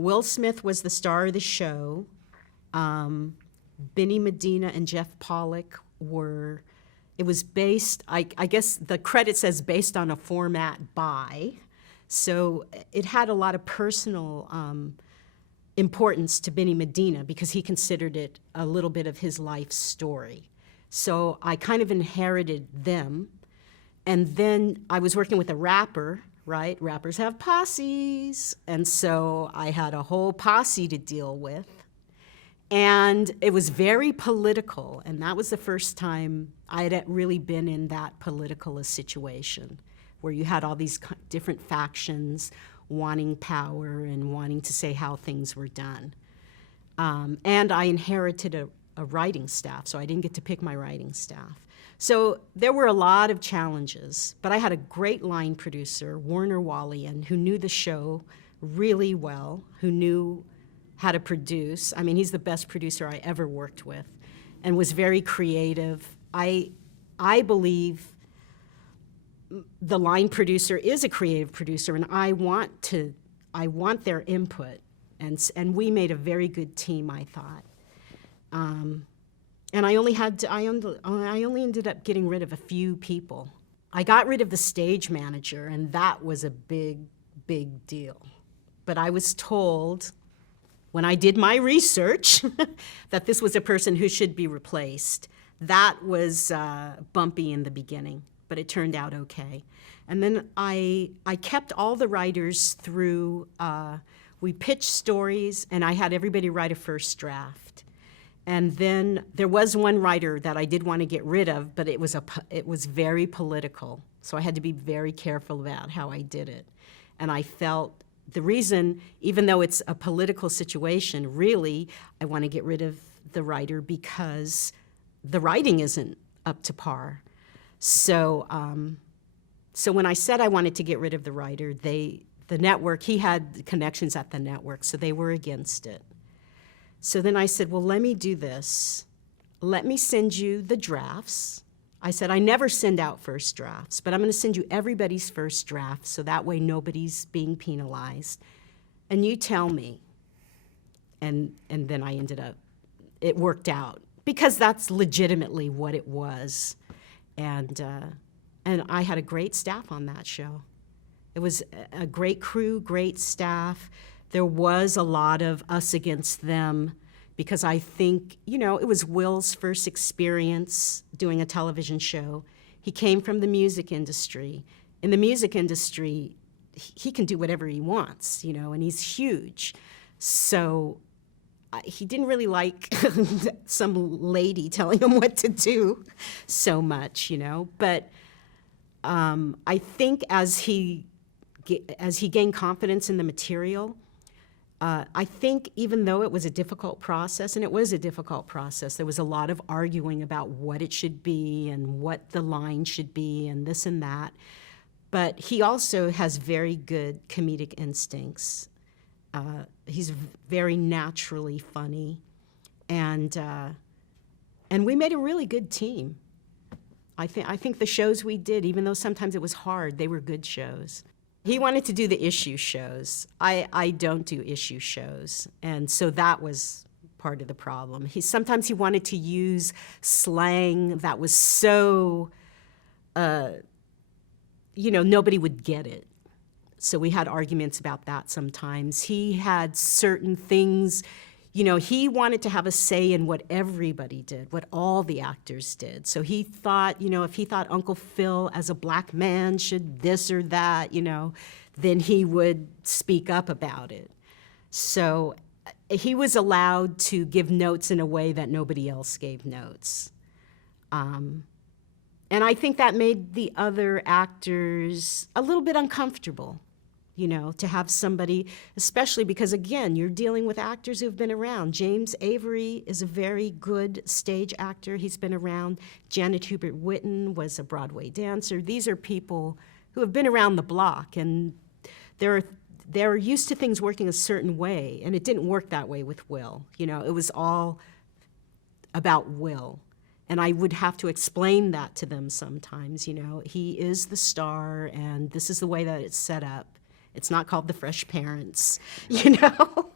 Will Smith was the star of the show. Benny Medina and Jeff Pollock were, it was based, I guess the credit says based on a format by, so it had a lot of personal importance to Benny Medina because he considered it a little bit of his life story. So I kind of inherited them. And then I was working with a rapper, right? Rappers have posses. And so I had a whole posse to deal with. And it was very political. And that was the first time I had really been in that political a situation where you had all these different factions wanting power and wanting to say how things were done. And I inherited a writing staff, so I didn't get to pick my writing staff. So there were a lot of challenges, but I had a great line producer, Warner Wallian, who knew the show really well, who knew how to produce. I mean, he's the best producer I ever worked with, and was very creative. I believe the line producer is a creative producer, and I want their input, and we made a very good team, I thought. And I only ended up getting rid of a few people. I got rid of the stage manager, and that was a big, big deal. But I was told, when I did my research, that this was a person who should be replaced. That was bumpy in the beginning, but it turned out okay. And then I kept all the writers through, we pitched stories, and I had everybody write a first draft. And then there was one writer that I did want to get rid of, but it was very political. So I had to be very careful about how I did it. And I felt the reason, even though it's a political situation, really, I want to get rid of the writer because the writing isn't up to par. So, so when I said I wanted to get rid of the writer, the network, he had connections at the network, so they were against it. So then I said, well, let me do this. Let me send you the drafts. I said, I never send out first drafts, but I'm going to send you everybody's first draft, so that way nobody's being penalized. And you tell me. And then I ended up, it worked out, because that's legitimately what it was. And I had a great staff on that show. It was a great crew, great staff. There was a lot of us against them because I think, you know, it was Will's first experience doing a television show. He came from the music industry. In the music industry, he can do whatever he wants, you know, and he's huge. So he didn't really like some lady telling him what to do so much, you know. But I think as he gained confidence in the material, I think even though it was a difficult process, and it was a difficult process, there was a lot of arguing about what it should be and what the line should be and this and that. But he also has very good comedic instincts. He's very naturally funny. And we made a really good team. I think the shows we did, even though sometimes it was hard, they were good shows. He wanted to do the issue shows. I don't do issue shows, and so that was part of the problem. Sometimes he wanted to use slang that was so, you know, nobody would get it. So we had arguments about that sometimes. He had certain things, you know, he wanted to have a say in what everybody did, what all the actors did. So he thought, you know, if he thought Uncle Phil as a black man should this or that, you know, then he would speak up about it. So he was allowed to give notes in a way that nobody else gave notes. And I think that made the other actors a little bit uncomfortable, you know, to have somebody, especially because, again, you're dealing with actors who've been around. James Avery is a very good stage actor. He's been around. Janet Hubert Whitten was a Broadway dancer. These are people who have been around the block, and they're used to things working a certain way, and it didn't work that way with Will. You know, it was all about Will. And I would have to explain that to them sometimes, you know. He is the star, and this is the way that it's set up. It's not called the Fresh Parents, you know?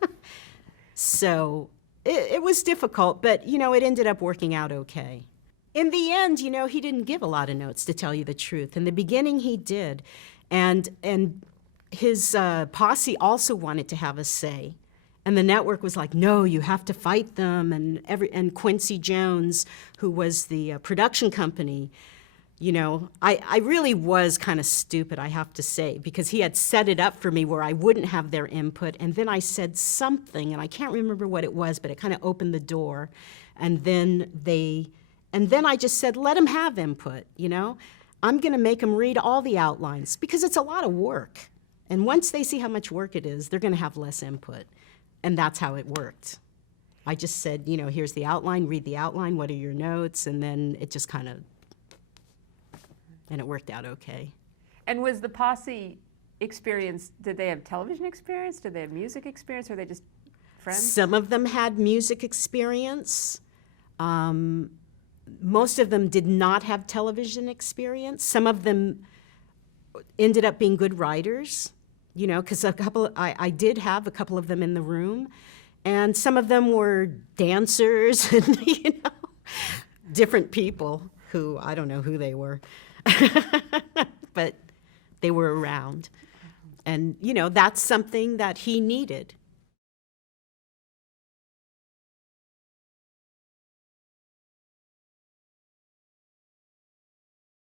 So it was difficult, but, you know, it ended up working out okay. In the end, you know, he didn't give a lot of notes, to tell you the truth. In the beginning, he did. And his posse also wanted to have a say. And the network was like, no, you have to fight them. And Quincy Jones, who was the production company, you know, I really was kind of stupid, I have to say, because he had set it up for me where I wouldn't have their input. And then I said something, and I can't remember what it was, but it kind of opened the door. And then I just said, let them have input, you know? I'm going to make them read all the outlines because it's a lot of work. And once they see how much work it is, they're going to have less input. And that's how it worked. I just said, you know, here's the outline, read the outline, what are your notes? And then it just kind of, and it worked out okay. And was the posse experience, did they have television experience? Did they have music experience? Or were they just friends? Some of them had music experience. Most of them did not have television experience. Some of them ended up being good writers, you know, because I did have a couple of them in the room. And some of them were dancers and, you know, different people who, I don't know who they were, but they were around. And, you know, that's something that he needed.